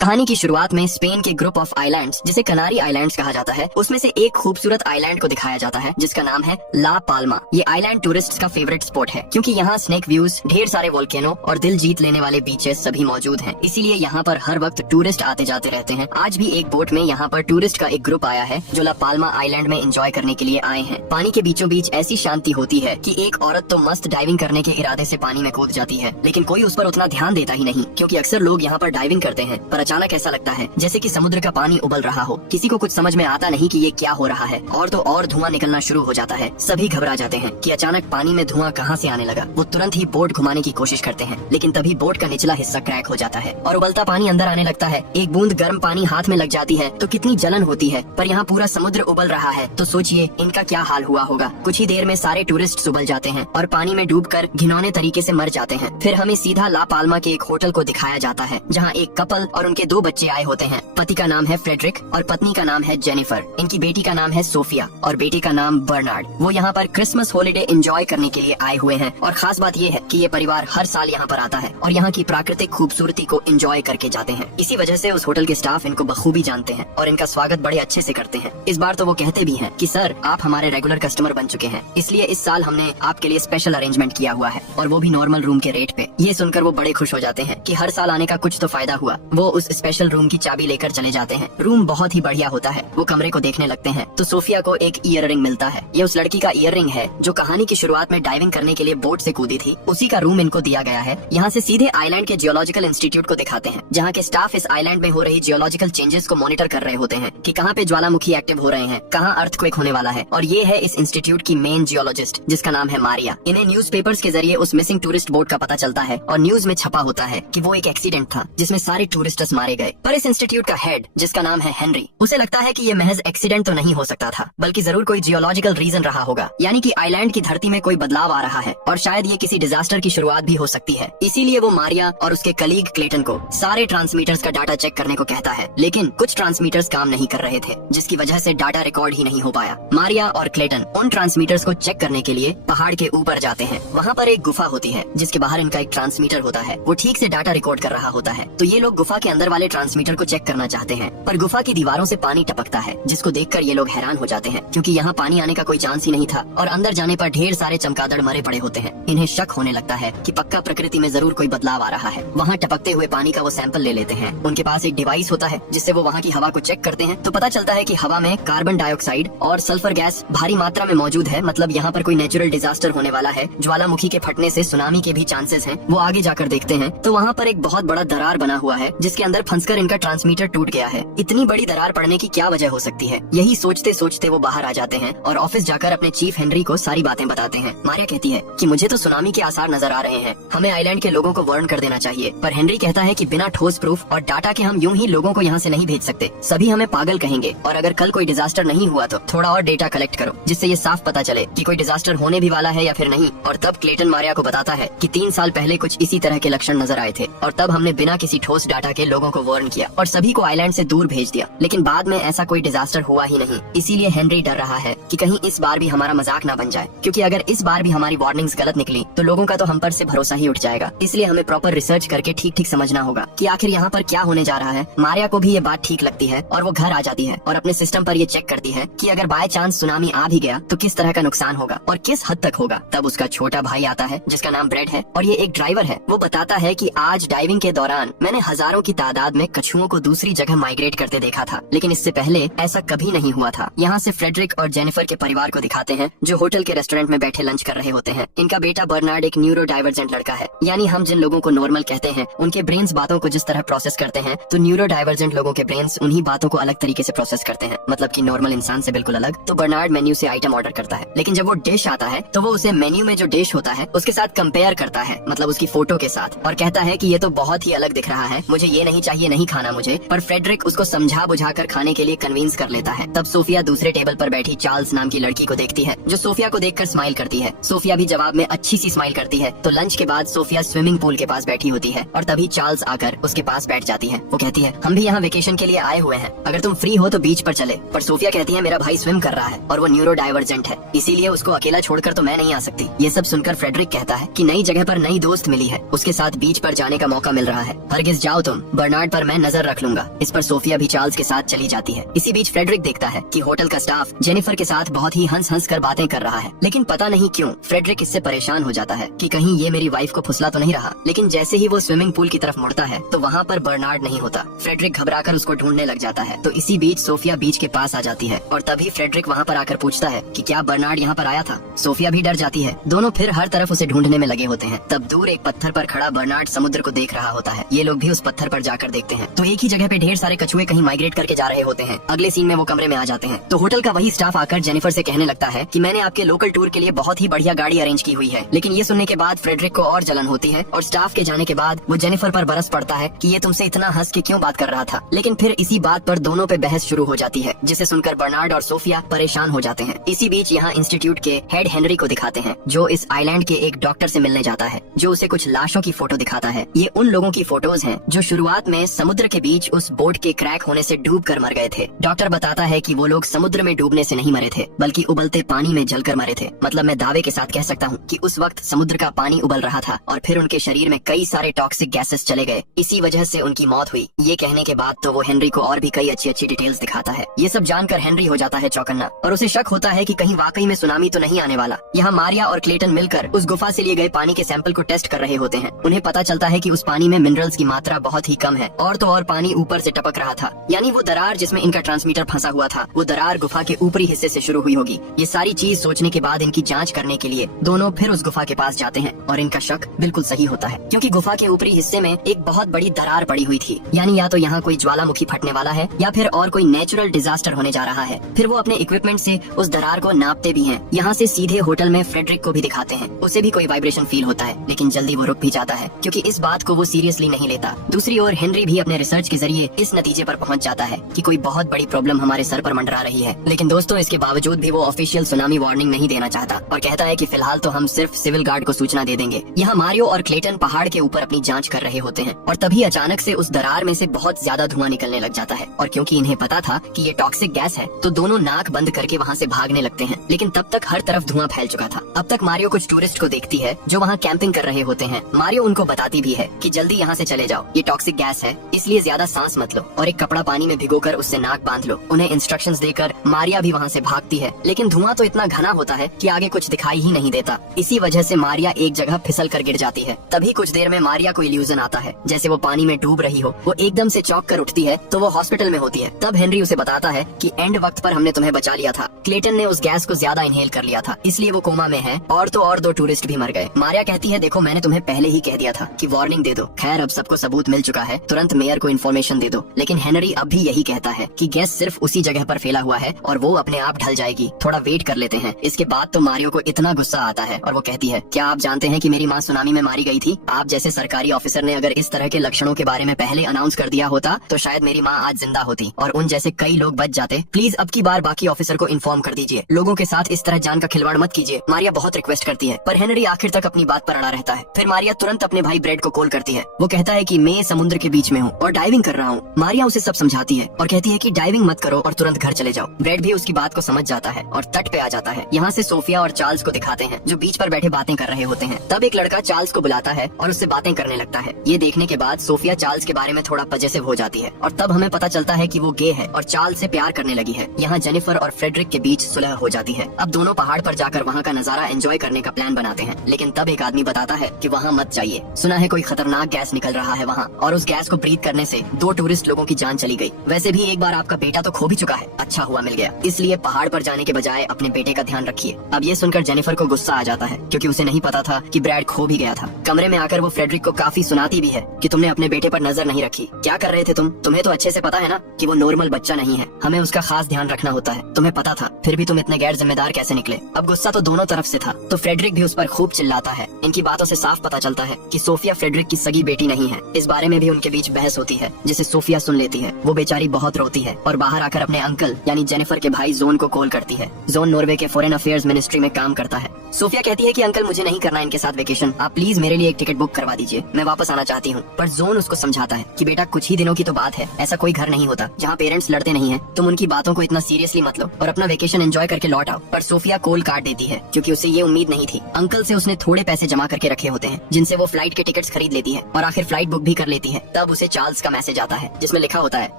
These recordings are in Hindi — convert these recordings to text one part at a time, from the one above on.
कहानी की शुरुआत में स्पेन के ग्रुप ऑफ आइलैंड्स, जिसे कनारी आइलैंड्स कहा जाता है, उसमें से एक खूबसूरत आइलैंड को दिखाया जाता है जिसका नाम है ला पाल्मा। ये आइलैंड टूरिस्ट्स का फेवरेट स्पॉट है क्योंकि यहाँ स्नेक व्यूज, ढेर सारे वोल्केनो और दिल जीत लेने वाले बीचेस सभी मौजूद हैं। इसीलिए यहाँ पर हर वक्त टूरिस्ट आते जाते रहते हैं। आज भी एक बोट में यहाँ पर टूरिस्ट का एक ग्रुप आया है जो ला पाल्मा आइलैंड में एंजॉय करने के लिए आए हैं। पानी के बीचों बीच ऐसी शांति होती है कि एक औरत तो मस्त डाइविंग करने के इरादे से पानी में कूद जाती है, लेकिन कोई उस पर उतना ध्यान देता ही नहीं क्योंकि अक्सर लोग यहाँ पर डाइविंग करते हैं पर अचानक ऐसा लगता है जैसे कि समुद्र का पानी उबल रहा हो। किसी को कुछ समझ में आता नहीं कि ये क्या हो रहा है और तो और धुआं निकलना शुरू हो जाता है। सभी घबरा जाते हैं कि अचानक पानी में धुआं कहाँ से आने लगा। वो तुरंत ही बोट घुमाने की कोशिश करते हैं, लेकिन तभी बोट का निचला हिस्सा क्रैक हो जाता है और उबलता पानी अंदर आने लगता है। एक बूंद गर्म पानी हाथ में लग जाती है तो कितनी जलन होती है, पर यहाँ पूरा समुद्र उबल रहा है तो सोचिए इनका क्या हाल हुआ होगा। कुछ ही देर में सारे टूरिस्ट उबल जाते हैं और पानी में डूबकर घिनौने तरीके से मर जाते हैं। फिर हमें सीधा ला पाल्मा के एक होटल को दिखाया जाता है जहाँ एक कपल और उनके 2 बच्चे आए होते हैं। पति का नाम है फ्रेडरिक और पत्नी का नाम है जेनिफर। इनकी बेटी का नाम है सोफिया और बेटे का नाम बर्नार्ड। वो यहाँ पर क्रिसमस हॉलिडे एंजॉय करने के लिए आए हुए हैं और खास बात ये है कि ये परिवार हर साल यहाँ पर आता है और यहाँ की प्राकृतिक खूबसूरती को एंजॉय करके जाते हैं। इसी वजह से उस होटल के स्टाफ इनको बखूबी जानते हैं और इनका स्वागत बड़े अच्छे से करते हैं। इस बार तो वो कहते भी हैं कि सर आप हमारे रेगुलर कस्टमर बन चुके हैं, इसलिए इस साल हमने आपके लिए स्पेशल अरेंजमेंट किया हुआ है और वो भी नॉर्मल रूम के रेट पे। ये सुनकर वो बड़े खुश हो जाते हैं कि हर साल आने का कुछ तो फायदा हुआ। वो उस स्पेशल रूम की चाबी लेकर चले जाते हैं। रूम बहुत ही बढ़िया होता है। वो कमरे को देखने लगते हैं तो सोफिया को एक ईयर रिंग मिलता है। ये उस लड़की का ईयर रिंग है जो कहानी की शुरुआत में डाइविंग करने के लिए बोट से कूदी थी। उसी का रूम इनको दिया गया है। यहाँ से सीधे आइलैंड के जियोलॉजिकल इंस्टीट्यूट को दिखाते हैं जहाँ के स्टाफ इस आइलैंड में हो रही जियोलॉजिकल चेंजेस को मॉनिटर कर रहे होते हैं कि कहाँ पे ज्वालामुखी एक्टिव हो रहे हैं, कहाँ अर्थक्वेक होने वाला है। और ये है इस इंस्टीट्यूट की मेन जियोलॉजिस्ट जिसका नाम है मारिया। इन्हें न्यूज़पेपर्स के जरिए उस मिसिंग टूरिस्ट बोट का पता चलता है और न्यूज में छपा होता है कि वो एक एक्सीडेंट था जिसमें सारे टूरिस्टर्स मारे गए। पर इस इंस्टीट्यूट का हेड जिसका नाम है हेनरी, उसे लगता है कि ये महज एक्सीडेंट तो नहीं हो सकता था बल्कि जरूर कोई जियोलॉजिकल रीजन रहा होगा, यानी कि आइलैंड की धरती में कोई बदलाव आ रहा है और शायद ये किसी डिजास्टर की शुरुआत भी हो सकती है। इसीलिए वो मारिया और उसके कलीग क्लेटन को सारे ट्रांसमीटर्स का डाटा चेक करने को कहता है, लेकिन कुछ ट्रांसमीटर्स काम नहीं कर रहे थे जिसकी वजह से डाटा रिकॉर्ड ही नहीं हो पाया। मारिया और क्लेटन उन ट्रांसमीटर्स को चेक करने के लिए पहाड़ के ऊपर जाते हैं। वहाँ पर एक गुफा होती है जिसके बाहर इनका एक ट्रांसमीटर होता है। वो ठीक से डाटा रिकॉर्ड कर रहा होता है तो ये लोग गुफा के अंदर वाले ट्रांसमीटर को चेक करना चाहते हैं, पर गुफा की दीवारों से पानी टपकता है जिसको देखकर ये लोग हैरान हो जाते हैं क्योंकि यहाँ पानी आने का कोई चांस ही नहीं था और अंदर जाने पर ढेर सारे चमगादड़ मरे पड़े होते हैं। इन्हें शक होने लगता है कि पक्का प्रकृति में जरूर कोई बदलाव आ रहा है। वहाँ टपकते हुए पानी का वो सैंपल ले लेते हैं। उनके पास एक डिवाइस होता है जिससे वो वहाँ की हवा को चेक करते हैं तो पता चलता है कि हवा में कार्बन डाइऑक्साइड और सल्फर गैस भारी मात्रा में मौजूद है। मतलब यहाँ पर कोई नेचुरल डिजास्टर होने वाला है। ज्वालामुखी के फटने से सुनामी के भी चांसेस हैं। वो आगे जाकर देखते हैं तो वहाँ पर एक बहुत बड़ा दरार बना हुआ है जिसके अंदर फंसकर इनका ट्रांसमीटर टूट गया है। इतनी बड़ी दरार पड़ने की क्या वजह हो सकती है, यही सोचते सोचते वो बाहर आ जाते हैं और ऑफिस जाकर अपने चीफ हेनरी को सारी बातें बताते हैं। मारिया कहती है कि मुझे तो सुनामी के आसार नजर आ रहे हैं, हमें आइलैंड के लोगों को वार्न कर देना चाहिए। पर हेनरी कहता है कि बिना ठोस प्रूफ और डाटा के हम यूं ही लोगों को यहाँ से नहीं भेज सकते, सभी हमें पागल कहेंगे और अगर कल कोई डिजास्टर नहीं हुआ तो थोड़ा और डेटा कलेक्ट करो जिससे ये साफ पता चले कि कोई डिजास्टर होने भी वाला है या फिर नहीं। और तब क्लेटन मारिया को बताता है कि 3 साल पहले कुछ इसी तरह के लक्षण नजर आए थे और तब हमने बिना किसी ठोस डाटा के लोगों को वार्न किया और सभी को आइलैंड से दूर भेज दिया, लेकिन बाद में ऐसा कोई डिजास्टर हुआ ही नहीं। इसीलिए हेनरी डर रहा है कि कहीं इस बार भी हमारा मजाक ना बन जाए, क्योंकि अगर इस बार भी हमारी वार्निंग्स गलत निकली तो लोगों का तो हम पर से भरोसा ही उठ जाएगा। इसलिए हमें प्रॉपर रिसर्च करके ठीक ठीक समझना होगा कि आखिर यहाँ पर क्या होने जा रहा है। मारिया को भी ये बात ठीक लगती है और वो घर आ जाती है और अपने सिस्टम पर ये चेक करती है कि अगर बाय चांस सुनामी आ भी गया तो किस तरह का नुकसान होगा और किस हद तक होगा। तब उसका छोटा भाई आता है जिसका नाम ब्रेड है और ये एक ड्राइवर है। वो बताता है कि आज डाइविंग के दौरान मैंने हजारों की तादाद में कछुओं को दूसरी जगह माइग्रेट करते देखा था, लेकिन इससे पहले ऐसा कभी नहीं हुआ था। यहाँ से फ्रेडरिक और जेनिफर के परिवार को दिखाते हैं जो होटल के रेस्टोरेंट में बैठे लंच कर रहे होते हैं। इनका बेटा बर्नार्ड एक न्यूरो डाइवर्जेंट लड़का है, यानी हम जिन लोगों को नॉर्मल कहते हैं उनके ब्रेन्स बातों को जिस तरह प्रोसेस करते हैं तो न्यूरो डाइवर्जेंट लोगों के ब्रेन्स उन्हीं बातों को अलग तरीके से प्रोसेस करते हैं, मतलब कि नॉर्मल इंसान से बिल्कुल अलग। तो बर्नार्ड मेन्यू से आइटम ऑर्डर करता है, लेकिन जब वो डिश आता है तो वो उसे मेन्यू में जो डिश होता है उसके साथ कंपेयर करता है, मतलब उसकी फोटो के साथ, और कहता है कि ये तो बहुत ही अलग दिख रहा है, मुझे ये नहीं चाहिए, नहीं खाना मुझे। पर फ्रेडरिक उसको समझा बुझाकर खाने के लिए कन्विंस कर लेता है। तब सोफिया दूसरे टेबल पर बैठी चार्ल्स नाम की लड़की को देखती है जो सोफिया को देखकर स्माइल करती है। सोफिया भी जवाब में अच्छी सी स्माइल करती है। तो लंच के बाद सोफिया स्विमिंग पूल के पास बैठी होती है और तभी चार्ल्स आकर उसके पास बैठ जाती है। वो कहती है हम भी यहाँ वेकेशन के लिए आए हुए हैं, अगर तुम फ्री हो तो बीच पर चले। पर सोफिया कहती है मेरा भाई स्विम कर रहा है और वो न्यूरो डाइवर्जेंट है, इसीलिए उसको अकेला छोड़कर तो मैं नहीं आ सकती। ये सब सुनकर फ्रेडरिक कहता है कि नई जगह पर नई दोस्त मिली है, उसके साथ बीच पर जाने का मौका मिल रहा है, हरगिज जाओ तुम। बर्नार्ड पर मैं नजर रख लूंगा। इस पर सोफिया भी चार्ल्स के साथ चली जाती है। इसी बीच फ्रेडरिक देखता है कि होटल का स्टाफ जेनिफर के साथ बहुत ही हंस हंस कर बातें कर रहा है, लेकिन पता नहीं क्यों फ्रेडरिक इससे परेशान हो जाता है कि कहीं ये मेरी वाइफ को फुसला तो नहीं रहा। लेकिन जैसे ही वो स्विमिंग पूल की तरफ मुड़ता है तो वहाँ पर बर्नार्ड नहीं होता। फ्रेडरिक घबराकर उसको ढूंढने लग जाता है। तो इसी बीच सोफिया बीच के पास आ जाती है और तभी फ्रेडरिक वहाँ पर आकर पूछता है कि क्या बर्नार्ड यहाँ पर आया था। सोफिया भी डर जाती है। दोनों फिर हर तरफ उसे ढूंढने में लगे होते हैं। तब दूर एक पत्थर पर खड़ा बर्नार्ड समुद्र को देख रहा होता है। ये लोग भी उस पत्थर पर जाकर देखते हैं तो एक ही जगह पे ढेर सारे कछुए कहीं माइग्रेट करके जा रहे होते हैं। अगले सीन में वो कमरे में आ जाते हैं तो होटल का वही स्टाफ आकर जेनिफर से कहने लगता है कि मैंने आपके लोकल टूर के लिए बहुत ही बढ़िया गाड़ी अरेंज की हुई है। लेकिन ये सुनने के बाद फ्रेडरिक को और जलन होती है और स्टाफ के जाने के बाद वो जेनिफर पर बरस पड़ता है कि ये तुमसे इतना हंस के क्यों बात कर रहा था। लेकिन फिर इसी बात पर दोनों पे बहस शुरू हो जाती है, जिसे सुनकर बर्नार्ड और सोफिया परेशान हो जाते हैं। इसी बीच यहाँ इंस्टीट्यूट के हेड हेनरी को दिखाते हैं, जो इस आइलैंड के एक डॉक्टर से मिलने जाता है, जो उसे कुछ लाशों की फोटो दिखाता है। ये उन लोगों की फोटोज हैं जो शुरुआत में समुद्र के बीच उस बोट के क्रैक होने से डूब कर मर गए थे। डॉक्टर बताता है कि वो लोग समुद्र में डूबने से नहीं मरे थे, बल्कि उबलते पानी में जलकर मरे थे। मतलब मैं दावे के साथ कह सकता हूँ कि उस वक्त समुद्र का पानी उबल रहा था और फिर उनके शरीर में कई सारे टॉक्सिक गैसेस चले गए, इसी वजह से उनकी मौत हुई। ये कहने के बाद तो वो हेनरी को और भी कई अच्छी अच्छी डिटेल्स दिखाता है। ये सब जानकर हेनरी हो जाता है चौकन्ना और उसे शक होता है कि कहीं वाकई में सुनामी तो नहीं आने वाला। यहाँ मारिया और क्लेटन मिलकर उस गुफा से लिए गए पानी के सैंपल को टेस्ट कर रहे होते हैं। उन्हें पता चलता है कि उस पानी में मिनरल्स की मात्रा बहुत ही कम है और तो और पानी ऊपर से टपक रहा था, यानी वो दरार जिसमें इनका ट्रांसमीटर फंसा हुआ था वो दरार गुफा के ऊपरी हिस्से से शुरू हुई होगी। ये सारी चीज सोचने के बाद इनकी जांच करने के लिए दोनों फिर उस गुफा के पास जाते हैं और इनका शक बिल्कुल सही होता है, क्योंकि गुफा के ऊपरी हिस्से में एक बहुत बड़ी दरार पड़ी हुई थी। यानी या तो यहाँ कोई ज्वालामुखी फटने वाला है या फिर और कोई नेचुरल डिजास्टर होने जा रहा है। फिर वो अपने इक्विपमेंट से उस दरार को नापते भी हैं। यहाँ से सीधे होटल में फ्रेडरिक को भी दिखाते हैं। उसे भी कोई वाइब्रेशन फील होता है, लेकिन जल्दी वो रुक भी जाता है क्योंकि इस बात को वो सीरियसली नहीं लेता। दूसरी ओर हेनरी भी अपने रिसर्च के जरिए इस नतीजे पर पहुंच जाता है कि कोई बहुत बड़ी प्रॉब्लम हमारे सर पर मंडरा रही है। लेकिन दोस्तों इसके बावजूद भी वो ऑफिशियल सुनामी वार्निंग नहीं देना चाहता और कहता है कि फिलहाल तो हम सिर्फ सिविल गार्ड को सूचना दे देंगे। यहाँ मारियो और क्लेटन पहाड़ के ऊपर अपनी जांच कर रहे होते हैं और तभी अचानक से उस दरार में से बहुत ज्यादा धुआं निकलने लग जाता है और क्योंकि इन्हें पता था कि ये टॉक्सिक गैस है तो दोनों नाक बंद करके वहाँ से भागने लगते हैं। लेकिन तब तक हर तरफ धुआं फैल चुका था। अब तक मारियो कुछ टूरिस्ट को देखती है जो वहाँ कैंपिंग कर रहे होते हैं। मारियो उनको बताती भी है कि जल्दी यहाँ से चले जाओ, ये टॉक्सिक गैस है इसलिए ज्यादा सांस मत लो और एक कपड़ा पानी में भिगोकर उससे नाक बांध लो। उन्हें इंस्ट्रक्शंस देकर मारिया भी वहाँ से भागती है, लेकिन धुआं तो इतना घना होता है कि आगे कुछ दिखाई ही नहीं देता। इसी वजह से मारिया एक जगह फिसल कर गिर जाती है। तभी कुछ देर में मारिया को इल्यूजन आता है जैसे वो पानी में डूब रही हो। वो एकदम से चौंक कर उठती है तो वो हॉस्पिटल में होती है। तब हेनरी उसे बताता है कि एंड वक्त पर हमने तुम्हें बचा लिया था। क्लेटन ने उस गैस को ज्यादा इनहेल कर लिया था इसलिए वो कोमा में है और तो और 2 टूरिस्ट भी मर गए। मारिया कहती है देखो मैंने तुम्हें पहले ही कह दिया था कि वार्निंग दे दो। खैर अब सबको सबूत मिल चुका है, तुरंत मेयर को इन्फॉर्मेशन दे दो। लेकिन हेनरी अब भी यही कहता है कि गैस सिर्फ उसी जगह पर फैला हुआ है और वो अपने आप ढल जाएगी, थोड़ा वेट कर लेते हैं। इसके बाद तो मारियो को इतना गुस्सा आता है और वो कहती है क्या आप जानते हैं कि मेरी माँ सुनामी में मारी गई थी? आप जैसे सरकारी ऑफिसर ने अगर इस तरह के लक्षणों के बारे में पहले अनाउंस कर दिया होता तो शायद मेरी माँ आज जिंदा होती और उन जैसे कई लोग बच जाते। प्लीज अब की बार बाकी ऑफिसर को इन्फॉर्म कर दीजिए, लोगों के साथ इस तरह जान का खिलवाड़ मत कीजिए। मारिया बहुत रिक्वेस्ट करती है पर हेनरी आखिर तक अपनी बात पर अड़ा रहता है। फिर मारिया तुरंत अपने भाई ब्रेड को कॉल करती है। वो कहता है कि मैं समुद्र के बीच में हूँ और डाइविंग कर रहा हूँ। मारिया उसे सब समझाती है और कहती है कि डाइविंग मत करो और तुरंत घर चले जाओ। ब्रेड भी उसकी बात को समझ जाता है और तट पे आ जाता है। यहाँ से सोफिया और चार्ल्स को दिखाते हैं जो बीच पर बैठे बातें कर रहे होते हैं। तब एक लड़का चार्ल्स को बुलाता है और उससे बातें करने लगता है। ये देखने के बाद सोफिया चार्ल्स के बारे में थोड़ा पजेसिव हो जाती है और तब हमें पता चलता है कि वो गे है और चार्ल्स से प्यार करने लगी है। यहाँ जेनिफर और फ्रेडरिक के बीच सुलह हो जाती है। अब दोनों पहाड़ पर जाकर वहाँ का नजारा एंजॉय करने का प्लान बनाते हैं। लेकिन तब एक आदमी बताता है कि वहाँ मत जाइए, सुना है कोई खतरनाक गैस निकल रहा है वहाँ और उस गैस को ब्रीथ करने से 2 टूरिस्ट लोगों की जान चली गई। वैसे भी एक बार आपका बेटा तो खो भी चुका है, अच्छा हुआ मिल गया, इसलिए पहाड़ पर जाने के बजाय अपने बेटे का ध्यान रखिए। अब ये सुनकर जेनिफर को गुस्सा आ जाता है क्योंकि उसे नहीं पता था कि ब्रैड खो भी गया था। कमरे में आकर वो फ्रेडरिक को काफी सुनाती भी है कि तुमने अपने बेटे पर नजर नहीं रखी, क्या कर रहे थे तुम? तुम्हें तो अच्छे से पता है ना कि वो नॉर्मल बच्चा नहीं है, हमें उसका खास ध्यान रखना होता है। तुम्हें पता था फिर भी तुम इतने गैर जिम्मेदार कैसे निकले? अब गुस्सा तो दोनों तरफ से था तो फ्रेडरिक भी उस पर खूब चिल्लाता है। इनकी बातों से साफ पता चलता है कि सोफिया फ्रेडरिक की सगी बेटी नहीं है। इस बारे में भी उनके बीच बहस होती है जिसे सोफिया सुन लेती है। वो बेचारी बहुत रोती है और बाहर आकर अपने अंकल यानी जेनिफर के भाई जोन को कॉल करती है। जोन नॉर्वे के फॉरेन अफेयर्स मिनिस्ट्री में काम करता है। सोफिया कहती है कि अंकल मुझे नहीं करना इनके साथ वेकेशन, आप प्लीज मेरे लिए एक टिकट बुक करवा दीजिए, मैं वापस आना चाहती हूँ। पर जोन उसको समझाता है कि बेटा कुछ ही दिनों की तो बात है, ऐसा कोई घर नहीं होता जहाँ पेरेंट्स लड़ते नहीं है, तुम उनकी बातों को इतना सीरियसली मत लो और अपना वेकेशन एंजॉय करके लौट आओ। पर सोफिया कॉल काट देती है क्योंकि उसे ये उम्मीद नहीं थी। अंकल से उसने थोड़े पैसे जमा करके रखे होते हैं जिनसे वो फ्लाइट के टिकट्स खरीद लेती है और आखिर फ्लाइट बुक भी कर लेती है। तब उसे चार्ल्स का मैसेज आता है जिसमें लिखा होता है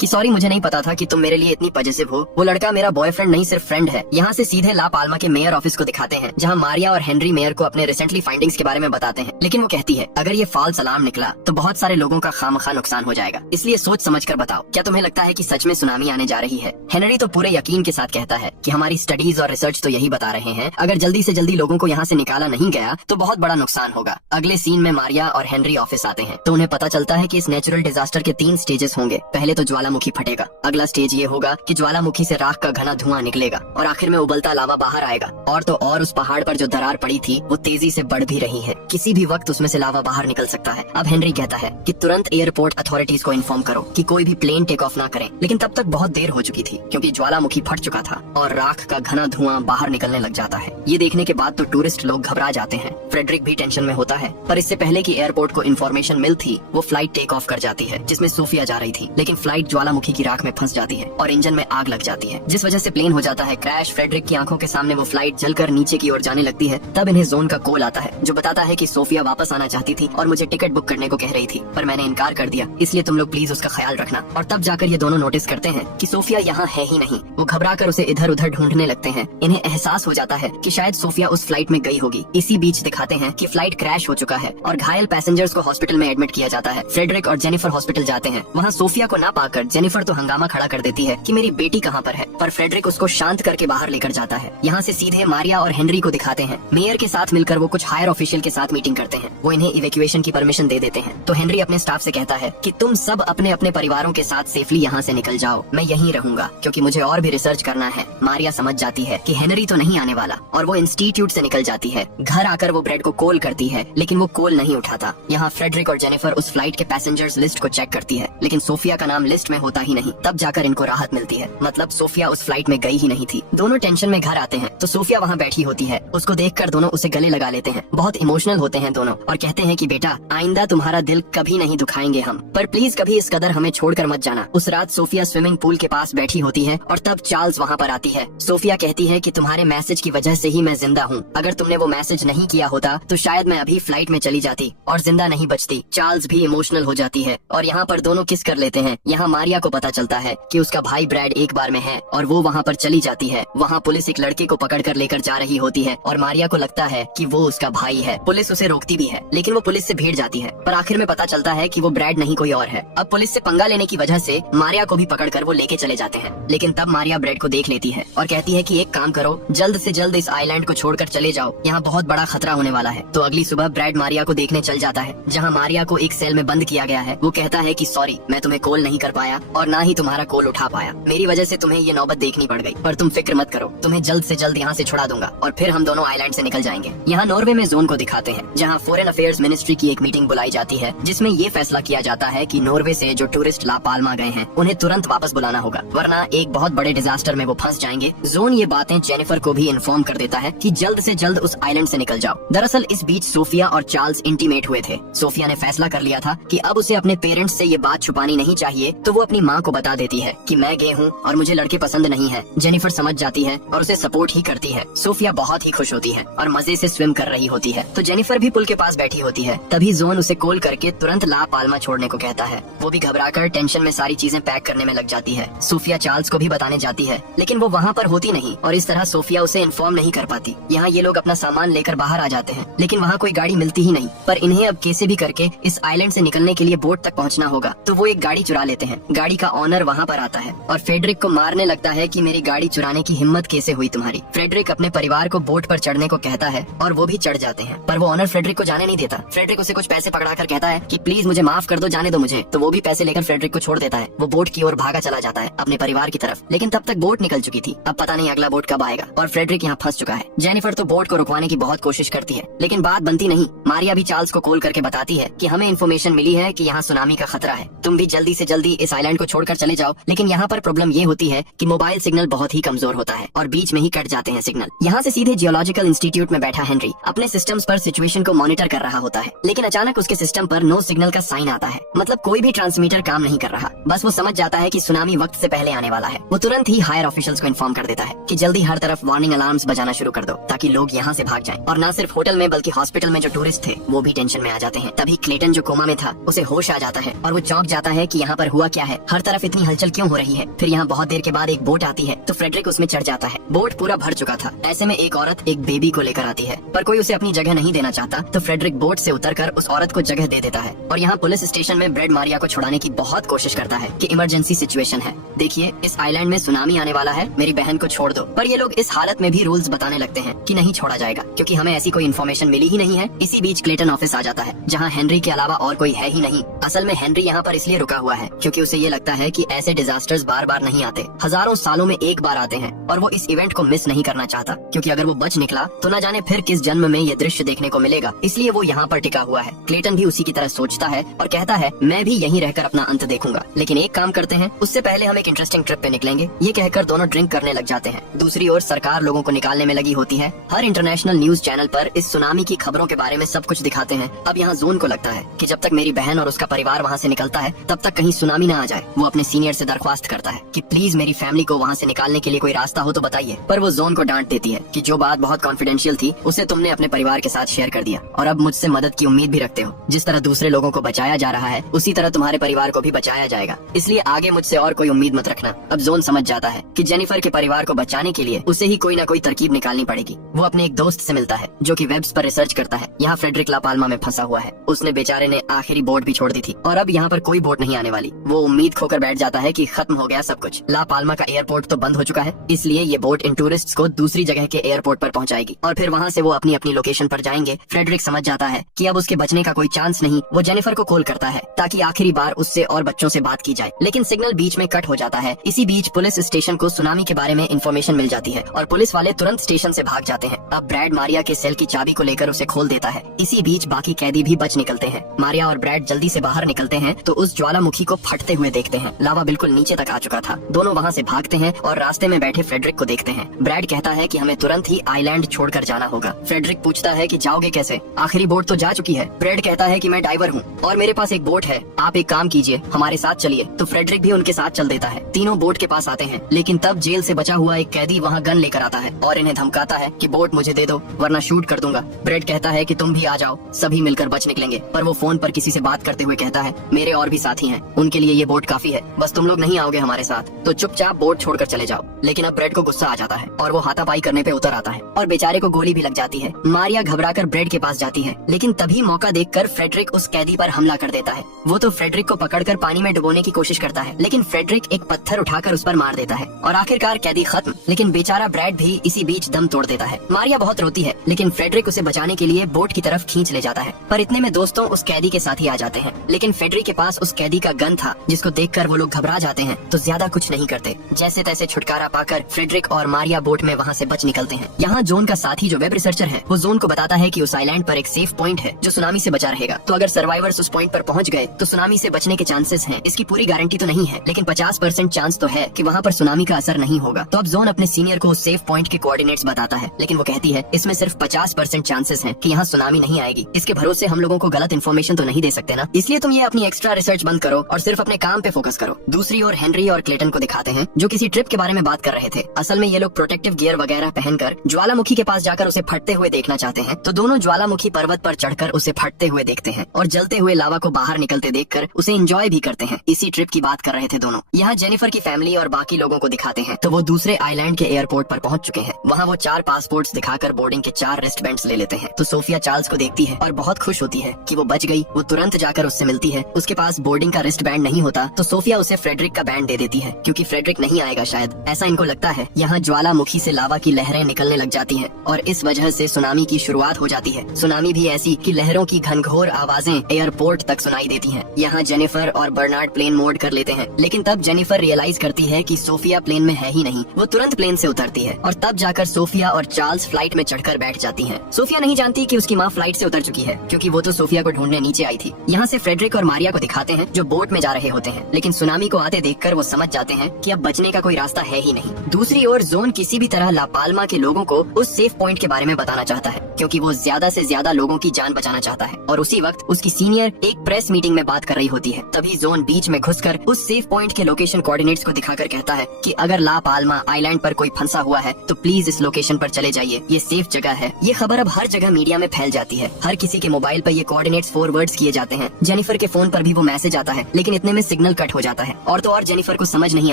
कि सॉरी, मुझे नहीं पता था कि तुम मेरे लिए इतनी पॉजिटिव हो। वो लड़का मेरा बॉयफ्रेंड नहीं, सिर्फ फ्रेंड है। यहाँ से सीधे ला पाल्मा के मेयर ऑफिस को दिखाते हैं, जहाँ मारिया और हेनरी मेयर को अपने रिसेंटली फाइंडिंग्स के बारे में बताते हैं। लेकिन वो कहती है अगर ये फॉल्स अलार्म निकला तो बहुत सारे लोगों का खामखा नुकसान हो जाएगा, इसलिए सोच समझ कर बताओ, क्या तुम्हें लगता है कि सच में सुनामी आने जा रही है? हेनरी तो पूरे यकीन के साथ कहता है कि हमारी स्टडीज और रिसर्च तो यही बता रहे हैं, अगर जल्दी से जल्दी लोगों को यहाँ से निकाला नहीं गया तो बहुत बड़ा नुकसान होगा। अगले सीन में मारिया और हेनरी ऑफिस आते हैं तो उन्हें पता चलता है कि इस नेचुरल डिजास्टर के 3 स्टेजेस होंगे। पहले तो ज्वालामुखी फटेगा, अगला स्टेज ये होगा कि ज्वालामुखी से राख का घना धुआं निकलेगा और आखिर में उबलता लावा बाहर आएगा। और तो और उस पहाड़ पर जो दरार पड़ी थी वो तेजी से बढ़ भी रही है, किसी भी वक्त उसमें से लावा बाहर निकल सकता है। अब हेनरी कहता है कि तुरंत एयरपोर्ट अथॉरिटीज को इन्फॉर्म करो कि कोई भी प्लेन टेक ऑफ ना करे। लेकिन तब तक बहुत देर हो चुकी थी क्योंकि ज्वालामुखी फट चुका था और राख का घना धुआं बाहर निकलने लग जाता है। ये देखने के बाद तो टूरिस्ट लोग घबरा जाते हैं। फ्रेडरिक भी टेंशन में होता है, पर इससे पहले कि एयरपोर्ट को इन्फॉर्मेशन मिल थी वो फ्लाइट टेक ऑफ कर जाती है जिसमें सोफिया जा रही थी। लेकिन फ्लाइट ज्वालामुखी की राख में फंस जाती है और इंजन में आग लग जाती है, जिस वजह से प्लेन हो जाता है क्रैश। फ्रेडरिक की आंखों के सामने वो फ्लाइट जलकर नीचे की ओर जाने लगती है। तब इन्हें जोन का कॉल आता है जो बताता है कि सोफिया वापस आना चाहती थी और मुझे टिकट बुक करने को कह रही थी, पर मैंने इनकार कर दिया, इसलिए तुम लोग प्लीज उसका ख्याल रखना। और तब जाकर ये दोनों नोटिस करते हैं कि सोफिया यहाँ है ही नहीं। वो घबराकर उसे इधर उधर ढूंढने लगते हैं। इन्हें एहसास हो जाता है कि शायद सोफिया उस फ्लाइट में गई होगी। इसी बीच दिखाते हैं कि फ्लाइट क्रैश हो चुका है और घायल पैसेंजर्स को हॉस्पिटल में एडमिट किया जाता है। फ्रेडरिक और जेनिफर हॉस्पिटल जाते हैं। वहाँ सोफिया को ना पाकर जेनिफर तो हंगामा खड़ा कर देती है कि मेरी बेटी कहाँ पर है, पर फ्रेडरिक उसको शांत करके बाहर लेकर जाता है। यहाँ से सीधे मारिया और हेनरी को दिखाते हैं। मेयर के साथ मिलकर वो कुछ हायर ऑफिशियल के साथ मीटिंग करते हैं। वो इन्हें इवैक्यूएशन की परमिशन दे देते हैं। तो हेनरी अपने स्टाफ से कहता है कि तुम सब अपने अपने परिवारों के साथ सेफली यहाँ से निकल जाओ, मैं यहीं रहूंगा क्योंकि मुझे और भी रिसर्च करना है। मारिया समझ जाती है कि हेनरी तो नहीं आने वाला और वो इंस्टीट्यूट से निकल जाती है। घर आकर वो ब्रेड को कॉल करती है लेकिन वो कॉल नहीं उठाता। यहाँ फ्रेडरिक और जेनिफर उस फ्लाइट के पैसेंजर्स लिस्ट को चेक करती है लेकिन सोफिया का नाम लिस्ट में होता ही नहीं। तब जाकर इनको राहत मिलती है, मतलब सोफिया उस फ्लाइट में गई ही नहीं थी। दोनों टेंशन में घर आते हैं तो सोफिया वहाँ बैठी होती है। उसको देखकर दोनों उसे गले लगा लेते हैं। बहुत इमोशनल होते हैं दोनों और कहते हैं कि बेटा आइंदा तुम्हारा दिल कभी नहीं दुखाएंगे हम, पर प्लीज कभी इस कदर हमें छोड़कर मत जाना। उस रात सोफिया स्विमिंग पूल के पास बैठी होती है और तब चार्ल्स वहाँ पर आती है। सोफिया कहती है कि तुम्हारे मैसेज की वजह से ही मैं जिंदा हूँ, अगर तुमने वो मैसेज नहीं किया होता तो शायद मैं अभी फ्लाइट में चली जाती और जिंदा नहीं बचती। चार्ल्स भी इमोशनल हो जाती है और यहाँ पर दोनों किस कर लेते हैं। यहाँ मारिया को पता चलता है कि उसका भाई ब्रैड एक बार में है और वो वहाँ पर चली जाती है। वहाँ पुलिस एक लड़के को पकड़ कर लेकर जा रही होती है और मारिया को लगता है कि वो उसका भाई है। पुलिस उसे रोकती भी है लेकिन वो पुलिस से भिड़ जाती है, पर आखिर में पता चलता है कि वो ब्रैड नहीं कोई और है। अब पुलिस से पंगा लेने की वजह से मारिया को भी पकड़कर वो लेके चले जाते हैं। लेकिन तब मारिया ब्रैड को देख लेती है और कहती है कि एक काम करो, जल्द से जल्द इस आइलैंड को छोड़कर चले जाओ, यहाँ बहुत बड़ा खतरा होने वाला है। तो अगली सुबह ब्रैड मारिया को देखने चल जाता है जहाँ मारिया को एक सेल में बंद किया गया है। वो कहता है कि सॉरी, मैं तुम्हें कॉल नहीं कर पाया और ना ही तुम्हारा कॉल उठा पाया, मेरी वजह से तुम्हें ये नौबत देखनी पड़ गई, पर तुम फिक्र मत करो, तुम्हें जल्द से जल्द यहाँ से छुड़ा दूंगा और फिर हम दोनों आइलैंड से निकल जाएंगे। यहाँ नॉर्वे में जोन को दिखाते हैं जहाँ फॉरेन अफेयर्स मिनिस्ट्री की एक मीटिंग बुलाई जाती है जिसमें ये फैसला किया जाता है कि नॉर्वे से जो टूरिस्ट ला पाल्मा गए हैं उन्हें तुरंत वापस बुलाना होगा, वरना एक बहुत बड़े डिजास्टर में वो फंस जाएंगे। जोन ये बातें जेनिफर को भी इन्फॉर्म कर देता है कि जल्द से जल्द उस आइलैंड से निकल जाओ। दरअसल इस बीच सोफिया और चार्ल्स इंटीमेट हुए थे। सोफिया ने फैसला कर लिया था कि अब उसे अपने पेरेंट्स से ये बात छुपानी नहीं चाहिए, तो वो अपनी माँ को बता देती है कि मैं गे हूँ और मुझे लड़के पसंद नहीं है। जेनिफर समझ जाती है और उसे सपोर्ट ही करती है। सोफिया बहुत ही खुश होती है और मजे से स्विम कर रही होती है। तो जेनिफर भी पुल के पास बैठी होती है। तभी जोन उसे कॉल करके तुरंत ला पाल्मा छोड़ने को कहता है। वो भी घबराकर टेंशन में सारी चीजें पैक करने में लग जाती है। सोफिया चार्ल्स को भी बताने जाती है लेकिन वो वहाँ पर होती नहीं और इस तरह सोफिया उसे इन्फॉर्म नहीं कर पाती। यहाँ ये लोग अपना सामान लेकर बाहर आ जाते हैं लेकिन वहाँ कोई गाड़ी मिलती ही नहीं, पर इन्हें अब कैसे भी करके इस आइलैंड से निकलने के लिए बोट तक पहुँचना होगा। तो वो एक गाड़ी चुरा लेते हैं। गाड़ी का ऑनर वहाँ पर आता है और फ्रेडरिक को मारने लगता है कि मेरी गाड़ी चुराने की हिम्मत कैसे हुई तुम्हारी। फ्रेडरिक अपने परिवार को बोट पर चढ़ने को कहता है और वो भी चढ़ जाते हैं, पर वो ऑनर फ्रेडरिक को जाने नहीं देता। फ्रेडरिक उसे कुछ पैसे पकड़ा कर कहता है कि प्लीज मुझे माफ कर दो, जाने दो मुझे। तो वो भी पैसे लेकर फ्रेडरिक को छोड़ देता है। वो बोट की ओर भागा चला जाता है अपने परिवार की तरफ, लेकिन तब तक बोट निकल चुकी थी। अब पता नहीं अगला बोट कब आएगा और फ्रेडरिक यहाँ फंस चुका है। जेनिफर तो बोट को रुकवाने की बहुत कोशिश करती है लेकिन बात बनती नहीं। मारिया भी चार्ल्स को कॉल करके बताती है कि हमें इन्फॉर्मेशन मिली है कि यहाँ सुनामी का खतरा है, तुम भी जल्दी से जल्दी इस आइलैंड को छोड़कर चले जाओ। लेकिन यहाँ पर प्रॉब्लम ये होती है कि मोबाइल सिग्नल बहुत ही कमजोर होता है और बीच में ही कट जाते हैं सिग्नल। यहाँ से सीधे जियोलॉजिकल इंस्टीट्यूट में बैठा हेनरी अपने सिस्टम्स पर सिचुएशन को मॉनिटर कर रहा होता है, लेकिन अचानक उसके सिस्टम पर नो सिग्नल का साइन आता है। मतलब कोई भी ट्रांसमीटर काम नहीं कर रहा। बस वो समझ जाता है कि सुनामी वक्त से पहले आने वाला है। वो तुरंत ही हायर ऑफिशियल्स को इन्फॉर्म कर देता है कि जल्दी हर तरफ वार्निंग अलार्म्स बजाना शुरू कर दो ताकि लोग यहाँ से भाग जाएं। और न सिर्फ होटल में बल्कि हॉस्पिटल में जो टूरिस्ट थे वो भी टेंशन में आ जाते हैं। तभी क्लेटन जो कोमा में था उसे होश होश आ जाता है और वो चौंक जाता है कि यहाँ पर हुआ क्या है, हर तरफ इतनी हलचल क्यों हो रही है। फिर यहाँ बहुत देर के बाद एक बोट आती है तो फ्रेडरिक उसमें चढ़ जाता है। बोट पूरा भर चुका था। ऐसे में एक औरत एक बेबी को लेकर आती है, पर कोई उसे अपनी जगह नहीं देना चाहता, तो फ्रेडरिक बोट से उतरकर उस औरत को जगह दे देता है। और यहाँ पुलिस स्टेशन में ब्रेड मारिया को छुड़ाने की बहुत कोशिश करता है कि इमरजेंसी सिचुएशन है, देखिए इस आइलैंड में सुनामी आने वाला है, मेरी बहन को छोड़ दो। पर ये लोग इस हालत में भी रूल्स बताने लगते हैं कि नहीं छोड़ा जाएगा, क्योंकि हमें ऐसी कोई इन्फॉर्मेशन मिली ही नहीं है। इसी बीच क्लेटन ऑफिस आ जाता है, जहाँ हेनरी के अलावा और कोई है ही नहीं। असल में हेनरी यहाँ पर इसलिए रुका हुआ है क्योंकि उसे ये लगता है कि ऐसे डिजास्टर्स बार बार नहीं आते, हजारों सालों में एक बार आते हैं, और वो इस इवेंट को मिस नहीं करना चाहता, क्योंकि अगर वो बच निकला तो न जाने फिर किस जन्म में ये दृश्य देखने को मिलेगा। इसलिए वो यहाँ पर टिका हुआ है। क्लेटन भी उसी की तरह सोचता है और कहता है मैं भी यहीं रहकर अपना अंत देखूंगा, लेकिन एक काम करते हैं, उससे पहले हम एक इंटरेस्टिंग ट्रिप पे निकलेंगे। ये कहकर दोनों ड्रिंक करने लग जाते हैं। दूसरी ओर सरकार लोगों को निकालने में लगी होती है। हर इंटरनेशनल न्यूज चैनल पर इस सुनामी की खबरों के बारे में सब कुछ दिखाते हैं। अब यहाँ जोन को लगता है कि जब तक मेरी बहन और उसका परिवार वहाँ से निकलता है तब तक कहीं सुनामी न आ जाए। वो अपने सीनियर से दरख्वास्त करता है कि प्लीज मेरी फैमिली को वहाँ से निकालने के लिए कोई रास्ता हो तो बताइए। पर वो जोन को डांट देती है कि जो बात बहुत कॉन्फिडेंशियल थी उसे तुमने अपने परिवार के साथ शेयर कर दिया, और अब मुझसे मदद की उम्मीद भी रखते हो। जिस तरह दूसरे लोगों को बचाया जा रहा है उसी तरह तुम्हारे परिवार को भी बचाया जाएगा, इसलिए आगे मुझसे और कोई उम्मीद मत रखना। अब जोन समझ जाता है कि जेनिफर के परिवार को बचाने के लिए उसे ही कोई न कोई तरकीब निकालनी पड़ेगी। वो अपने एक दोस्त से मिलता है जो कि वेब्स पर रिसर्च करता है। यहाँ फ्रेडरिक ला पाल्मा में फंसा हुआ है। उसने बेचारे ने आखिरी बोट भी छोड़ दी थी और अब यहाँ पर कोई बोट नहीं आने वाली। वो उम्मीद खोकर बैठ जाता है कि खत्म हो गया सब कुछ। ला पाल्मा का एयरपोर्ट तो बंद हो चुका है, इसलिए ये बोट इन टूरिस्ट्स को दूसरी जगह के एयरपोर्ट पर पहुंचाएगी और फिर वहाँ से वो अपनी अपनी लोकेशन पर जाएंगे। फ्रेडरिक समझ जाता है कि अब उसके बचने का कोई चांस नहीं। वो जेनिफर को कॉल करता है ताकि आखिरी बार उससे और बच्चों से बात की जाए, लेकिन सिग्नल बीच में कट हो जाता है। इसी बीच पुलिस स्टेशन को सुनामी के बारे में इंफॉर्मेशन मिल जाती है और पुलिस वाले तुरंत स्टेशन से भाग जाते हैं। अब ब्रैड मारिया के सेल की चाबी को लेकर उसे खोल देता है। इसी बीच बाकी कैदी भी बच निकलते हैं। मारिया और ब्रैड जल्दी से बाहर निकलते हैं तो उस ज्वालामुखी को फटते हुए देखते हैं। लावा बिल्कुल नीचे तक आ चुका था। दोनों वहाँ से भागते हैं और रास्ते में बैठे फ्रेडरिक को देखते हैं। ब्रैड कहता है कि हमें तुरंत ही आइलैंड छोड़कर जाना होगा। फ्रेडरिक पूछता है कि जाओगे कैसे, आखिरी बोट तो जा चुकी है। ब्रैड कहता है कि मैं डाइवर हूँ और मेरे पास एक बोट है, आप एक काम कीजिए हमारे साथ चलिए। तो फ्रेडरिक भी उनके साथ चल देता है। तीनों बोट के पास आते हैं, लेकिन तब जेल से बचा हुआ एक कैदी वहाँ गन लेकर आता है और इन्हें धमकाता है कि बोट मुझे दे दो वरना शूट कर दूंगा। ब्रैड कहता है कि तुम भी आ जाओ, सभी मिलकर बच निकलेंगे। पर वो फोन पर किसी से बात करते हुए कहता है मेरे और भी साथी हैं, उनके लिए ये बोट काफी है, बस तुम लोग नहीं आओगे हमारे साथ तो चुपचाप बोट छोड़कर चले जाओ। लेकिन अब ब्रैड को गुस्सा आ जाता है और वो हाथापाई करने पे उतर आता है और बेचारे को गोली भी लग जाती है। मारिया घबराकर ब्रैड के पास जाती है, लेकिन तभी मौका देखकर फ्रेडरिक उस कैदी पर हमला कर देता है। वो तो फ्रेडरिक को पकड़कर पानी में डुबोने की कोशिश करता है, लेकिन फ्रेडरिक एक पत्थर उठाकर उस पर मार देता है और आखिरकार कैदी खत्म। लेकिन बेचारा ब्रैड भी इसी बीच दम तोड़ देता है। मारिया बहुत रोती है, लेकिन फ्रेडरिक उसे बचाने के लिए बोट की तरफ खींच ले जाता है। पर इतने में दोस्तों उस कैदी के साथ ही आ जाते हैं, लेकिन फ्रेडरिक के पास उस कैदी का गन था जिसको देखकर वो लोग घबरा जाते हैं तो ज्यादा कुछ नहीं करते। जैसे तैसे छुटकारा पाकर फ्रेडरिक और मारिया बोट में वहाँ से बच निकलते हैं। यहाँ जोन का साथी जो वेब रिसर्चर है वो जोन को बताता है कि उस आइलैंड पर एक सेफ पॉइंट है जो सुनामी से बचा रहेगा। तो अगर सर्वाइवर्स उस पॉइंट पर पहुँच गए तो सुनामी से बचने के चांसेस हैं। इसकी पूरी गारंटी तो नहीं है, लेकिन 50% चांस तो है कि वहाँ पर सुनामी का असर नहीं होगा। तो अब जोन अपने सीनियर को उस सेफ पॉइंट के कोऑर्डिनेट्स बताता है, लेकिन वो कहती है इसमें सिर्फ 50% चांसेस हैं कि यहाँ सुनामी नहीं आएगी। इसके भरोसे हम लोगों को गलत इन्फॉर्मेशन तो नहीं दे सकते ना, इसलिए तुम ये अपनी एक्स्ट्रा रिसर्च बंद करो और सिर्फ अपने काम पे फोकस करो। दूसरी ओर हेनरी और क्लेटन को दिखाते हैं जो किसी ट्रिप के बारे में बात कर रहे थे। असल में ये लोग प्रोटेक्टिव गियर वगैरह पहनकर ज्वालामुखी के पास जाकर उसे फटते हुए देखना चाहते हैं। तो दोनों ज्वालामुखी पर्वत पर चढ़कर उसे फटते हुए देखते हैं और जलते हुए लावा को बाहर निकलते देखकर उसे एंजॉय भी करते हैं। इसी ट्रिप की बात कर रहे थे दोनों। यहाँ जेनिफर की फैमिली और बाकी लोगों को दिखाते हैं तो वो दूसरे आइलैंड के एयरपोर्ट पर पहुंच चुके हैं। वहाँ वो 4 पासपोर्ट्स दिखाकर बोर्डिंग के 4 रिस्ट बैंड्स ले लेते हैं। तो सोफिया चार्ल्स को देखती है और बहुत खुश होती है कि वो बच गई। वो तुरंत जाकर उससे मिलती है। उसके पास बोर्डिंग का रिस्ट बैंड नहीं होता तो सोफिया उसे फ्रेडरिक का बैंड दे देती है, क्योंकि फ्रेडरिक नहीं आएगा शायद, ऐसा इनको लगता है। यहाँ ज्वालामुखी से लावा की लहरें निकलने लग जाती हैं और इस वजह से सुनामी की शुरुआत हो जाती है। सुनामी भी ऐसी कि लहरों की घनघोर आवाजें एयरपोर्ट तक सुनाई देती हैं। यहाँ जेनिफर और बर्नार्ड प्लेन मोड कर लेते हैं, लेकिन तब जेनिफर रियलाइज करती है कि सोफिया प्लेन में है ही नहीं। वो तुरंत प्लेन से उतरती है और तब जाकर सोफिया और चार्ल्स फ्लाइट में चढ़कर बैठ जाती हैं। सोफिया नहीं जानती कि उसकी माँ फ्लाइट से उतर चुकी है, क्योंकि वो तो सोफिया को ढूंढने नीचे आई थी। यहाँ से फ्रेडरिक और मारिया को दिखाते हैं जो बोट में जा रहे होते हैं, लेकिन सुनामी को आते देखकर वो समझ जाते हैं कि अब बचने का कोई रास्ता है ही नहीं। दूसरी ओर जोन किसी भी तरह ला पाल्मा के लोगों को उस सेफ पॉइंट के बारे में बताना चाहता है। क्योंकि वो ज्यादा से ज्यादा लोगों की जान बचाना चाहता है। और उसी वक्त उसकी सीनियर एक प्रेस मीटिंग में बात कर रही होती है। तभी जोन बीच में घुसकर उस सेफ पॉइंट के लोकेशन कोऑर्डिनेट्स को दिखाकर कहता है कि अगर ला पाल्मा आइलैंड पर कोई फंसा हुआ है तो प्लीज इस लोकेशन पर चले जाइए, ये सेफ जगह है। ये खबर अब हर जगह मीडिया में फैल जाती है। हर किसी के मोबाइल पर ये कोऑर्डिनेट्स फॉरवर्ड्स किए जाते हैं। जेनिफर के फोन पर भी वो मैसेज आता है, लेकिन इतने में सिग्नल कट हो जाता है। और तो और जेनिफर को समझ नहीं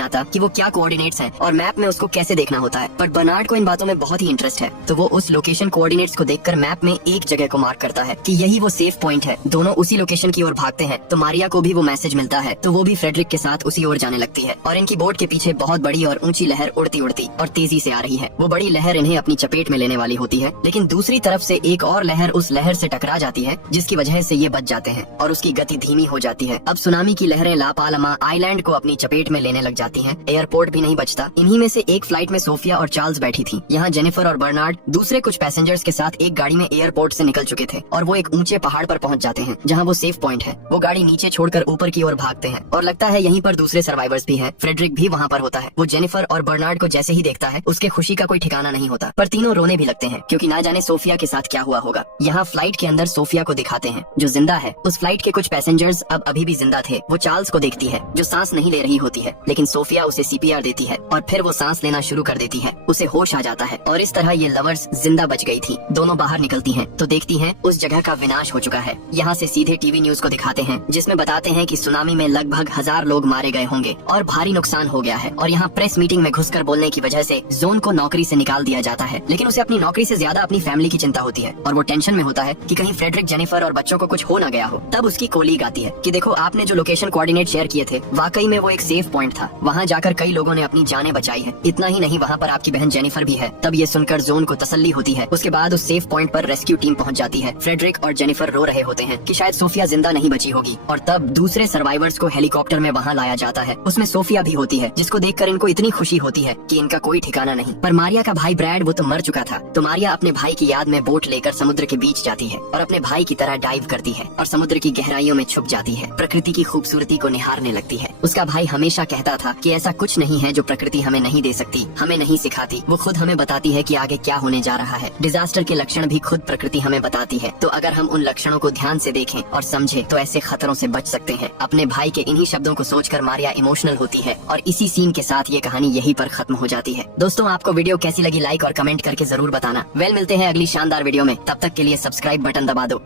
आता कि वो क्या कोऑर्डिनेट्स हैं और मैप में उसको कैसे देखना होता है। पर बर्नार्ड को इन बातों में बहुत ही इंटरेस्ट है, तो वो उस लोकेशन कोऑर्डिनेट्स को देखकर मैप में एक जगह को मार्क करता है कि यही वो सेफ पॉइंट है। दोनों उसी लोकेशन की ओर भागते हैं तो मारिया को भी वो मैसेज मिलता है, तो वो भी फ्रेडरिक के साथ उसी ओर जाने लगती है। और इनकी बोट के पीछे बहुत बड़ी और ऊंची लहर उड़ती उड़ती और तेजी से आ रही है। वो बड़ी लहर इन्हें अपनी चपेट में लेने वाली होती है, लेकिन दूसरी तरफ से एक और लहर उस लहर से टकरा जाती है, जिसकी वजह से ये बच जाते हैं और उसकी गति धीमी हो जाती है। अब सुनामी की लहरें ला पाल्मा आइलैंड को अपनी चपेट में लेने लग जाती हैं। एयरपोर्ट भी नहीं बचता। इन्हीं में से एक फ्लाइट में सोफिया और चार्ल्स बैठी थी। यहाँ जेनिफर और बर्नार्ड दूसरे कुछ पैसेंजर्स के साथ एक गाड़ी में एयरपोर्ट से निकल चुके थे और वो एक ऊंचे पहाड़ पर पहुंच जाते हैं जहाँ वो सेफ पॉइंट है। वो गाड़ी नीचे छोड़कर ऊपर की ओर भागते हैं और लगता है यहीं पर दूसरे सर्वाइवर्स भी हैं। फ्रेडरिक भी वहाँ पर होता है। वो जेनिफर और बर्नार्ड को जैसे ही देखता है उसके खुशी का कोई ठिकाना नहीं होता, पर तीनों रोने भी लगते हैं क्योंकि ना जाने सोफिया के साथ क्या हुआ होगा। यहाँ फ्लाइट के अंदर सोफिया को दिखाते हैं जो जिंदा है। उस फ्लाइट के कुछ पैसेंजर्स अब अभी भी जिंदा थे। वो चार्ल्स को देखती है जो सांस नहीं ले रही होती है, लेकिन सोफिया उसे सीपीआर देती है और फिर वो सांस लेना शुरू कर देती है। उसे होश आ जाता है और इस तरह ये लवर्स जिंदा बच गई थी। दोनों बाहर निकलती हैं तो देखती हैं उस जगह का विनाश हो चुका है। यहाँ से सीधे टीवी न्यूज को दिखाते हैं जिसमें बताते हैं कि सुनामी में लगभग 1000 लोग मारे गए होंगे और भारी नुकसान हो गया है। और यहाँ प्रेस मीटिंग में घुसकर बोलने की वजह से जोन को नौकरी से निकाल दिया जाता है, लेकिन उसे अपनी नौकरी से ज्यादा अपनी फैमिली की चिंता होती है और वो टेंशन में होता है कि कहीं फ्रेडरिक, जेनिफर और बच्चों को कुछ हो न गया हो। तब उसकी कोलीग आती है कि देखो आपने जो लोकेशन कोऑर्डिनेट शेयर किए थे वाकई में वो एक सेफ पॉइंट था। वहाँ जाकर कई लोगों ने अपनी जानें बचाई है। इतना ही नहीं, वहाँ पर आपकी बहन जेनिफर भी है। तब ये सुनकर जोन को तसल्ली होती है। उसके बाद उस सेफ पॉइंट पर रेस्क्यू टीम पहुँच जाती है। फ्रेडरिक और जेनिफर रो रहे होते हैं कि शायद सोफिया जिंदा नहीं बची होगी और तब दूसरे सर्वाइवर्स को हेलीकॉप्टर में वहाँ लाया जाता है। उसमें सोफिया भी होती है जिसको देखकर इनको इतनी खुशी होती है कि इनका कोई ठिकाना नहीं। पर मारिया का भाई ब्रैड वो तो मर चुका था, तो मारिया अपने भाई की याद में बोट लेकर समुद्र के बीच जाती है और अपने भाई की तरह डाइव करती है और समुद्र की गहराइयों में छुप जाती है। प्रकृति की खूबसूरती को निहारने लगती है। उसका भाई हमेशा कहता था कि ऐसा कुछ नहीं है जो प्रकृति हमें नहीं दे सकती, हमें नहीं सिखाती। वो खुद हमें बताती है कि आगे क्या होने जा रहा है। डिजास्टर के लक्षण भी खुद प्रकृति हमें बताती है। तो अगर हम उन लक्षणों को ध्यान से देखें और समझें तो ऐसे खतरों से बच सकते हैं। अपने भाई के इन्हीं शब्दों को सोचकर मारिया इमोशनल होती है और इसी सीन के साथ ये कहानी यहीं पर खत्म हो जाती है। दोस्तों, आपको वीडियो कैसी लगी लाइक और कमेंट करके जरूर बताना। मिलते हैं अगली शानदार वीडियो में। तब तक के लिए सब्सक्राइब बटन दबा दो।